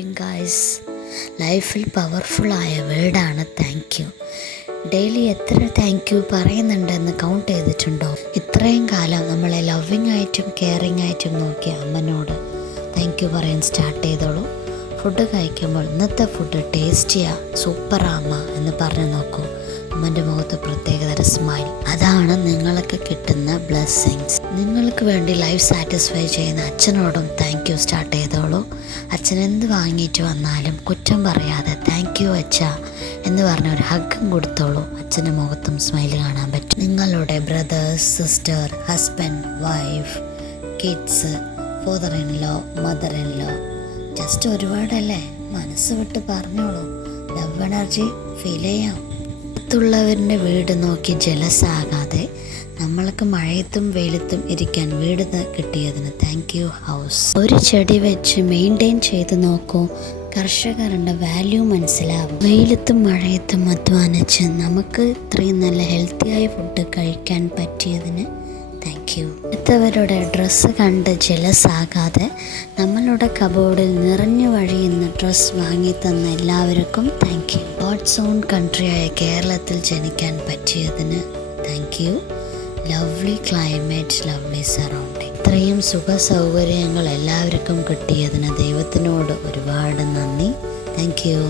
Loving guys. ലൈഫിൽ പവർഫുള്ളായ വേർഡാണ് thank you. Daily എത്ര താങ്ക് യു പറയുന്നുണ്ടെന്ന് കൗണ്ട് ചെയ്തിട്ടുണ്ടോ? ഇത്രയും കാലം നമ്മളെ ലവിങ് ആയിട്ടും കെയറിങ് ആയിട്ടും നോക്കിയ അമ്മനോട് താങ്ക് യു പറയാൻ സ്റ്റാർട്ട് ചെയ്തോളൂ. ഫുഡ് കഴിക്കുമ്പോൾ ഇന്നത്തെ ഫുഡ് ടേസ്റ്റിയാ, സൂപ്പറാ അമ്മ എന്ന് പറഞ്ഞു നോക്കൂ. അമ്മൻ്റെ മുഖത്ത് പ്രത്യേകതര സ്മൈൽ. അതാണ് നിങ്ങൾക്ക് കിട്ടുന്ന ബ്ലെസ്സിങ്സ്. നിങ്ങൾക്ക് വേണ്ടി ലൈഫ് സാറ്റിസ്ഫൈ ചെയ്യുന്ന അച്ഛനോടും താങ്ക് യു സ്റ്റാർട്ട് ചെയ്തോളൂ. അച്ഛൻ എന്ത് വാങ്ങിയിട്ട് വന്നാലും കുറ്റം പറയാതെ താങ്ക് യു അച്ഛ എന്ന് പറഞ്ഞ ഒരു ഹഗ്ഗും കൊടുത്തോളൂ. അച്ഛൻ്റെ മുഖത്തും സ്മൈൽ കാണാൻ പറ്റും. നിങ്ങളുടെ brothers, sister, husband, wife, kids, father in law, mother in law, just ഒരുപാടല്ലേ, മനസ്സ് വിട്ട് പറഞ്ഞോളൂ. ലവ് എനർജി ഫീൽ ചെയ്യാം. അടുത്തുള്ളവരുടെ വീട് നോക്കി ജലസ് ആകാതെ നമ്മൾക്ക് മഴയത്തും വെയിലത്തും ഇരിക്കാൻ വീട് കിട്ടിയതിന് താങ്ക് യു ഹൗസ്. ഒരു ചെടി വെച്ച് മെയിൻറ്റെയിൻ ചെയ്ത് നോക്കൂ, കർഷകരുടെ വാല്യൂ മനസ്സിലാവും. വെയിലത്തും മഴയത്തും അധ്വാനിച്ച് നമുക്ക് ഇത്രയും നല്ല ഹെൽത്തിയായ ഫുഡ് കഴിക്കാൻ പറ്റിയതിന് താങ്ക് യു. അടുത്തവരുടെ ഡ്രസ്സ് കണ്ട് ജലസ് ആകാതെ നമ്മളുടെ കബോർഡിൽ നിറഞ്ഞു വഴിയുന്ന ഡ്രസ്സ് വാങ്ങി തന്ന എല്ലാവർക്കും താങ്ക് യു. ഗോഡ്സ് ഓൺ കൺട്രിയായ കേരളത്തിൽ ജനിക്കാൻ പറ്റിയതിന് thank you. Lovely climate, lovely surrounding. ഇത്രയും സുഖ സൗകര്യങ്ങൾ എല്ലാവർക്കും കിട്ടിയതിന് ദൈവത്തിനോട് ഒരുപാട് നന്ദി. Thank U.